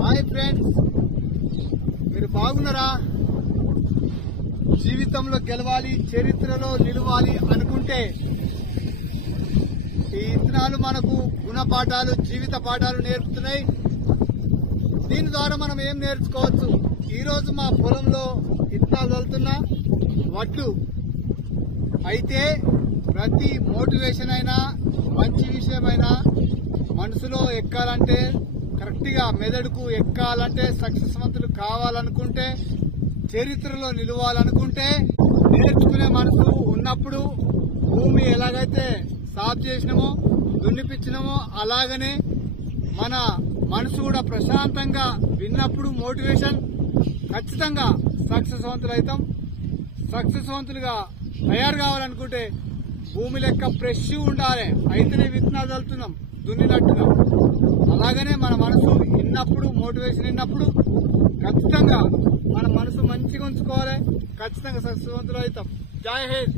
Hi friends, మీరు బాగున్నారా? జీవితంలో గెలవాలి, చరిత్రలో నిలవాలి అనుకుంటే ఈ ఇత్తనాలు మనకు గుణపాఠాలు, జీవిత పాఠాలు నేర్పుతున్నాయి. దీని ద్వారా మనం ఏం నేర్చుకోవచ్చు? ఈరోజు మా పొలంలో ఇత్తనాలు చల్లుతున్నా వడ్లు. అయితే ప్రతి మోటివేషన్ అయినా, మంచి విషయమైనా మనసులో ఎక్కాలంటే, కరెక్ట్ గా మెదడుకు ఎక్కాలంటే, సక్సెస్వంతులు కావాలనుకుంటే, చరిత్రలో నిలవాలనుకుంటే, నేర్చుకునే మనసు ఉన్నప్పుడు భూమి ఎలాగైతే సాఫ్ చేసినామో, దున్నిపించినామో అలాగనే మన మనసు కూడా ప్రశాంతంగా విన్నప్పుడు మోటివేషన్ ఖచ్చితంగా సక్సెస్వంతులు అవుతాం. సక్సెస్వంతులుగా తయారు కావాలనుకుంటే భూమి లెక్క ఫ్రెష్ ఉండాలి. అయితేనే విత్తనాలు చల్లుతున్నాం దున్నినట్టుగా. అలాగనే మన మనసు విన్నప్పుడు, మోటివేషన్ విన్నప్పుడు ఖచ్చితంగా మన మనసు మంచిగా ఉంచుకోవాలి. ఖచ్చితంగా సక్సెస్వంతులు అవుతాం. జై హింద్.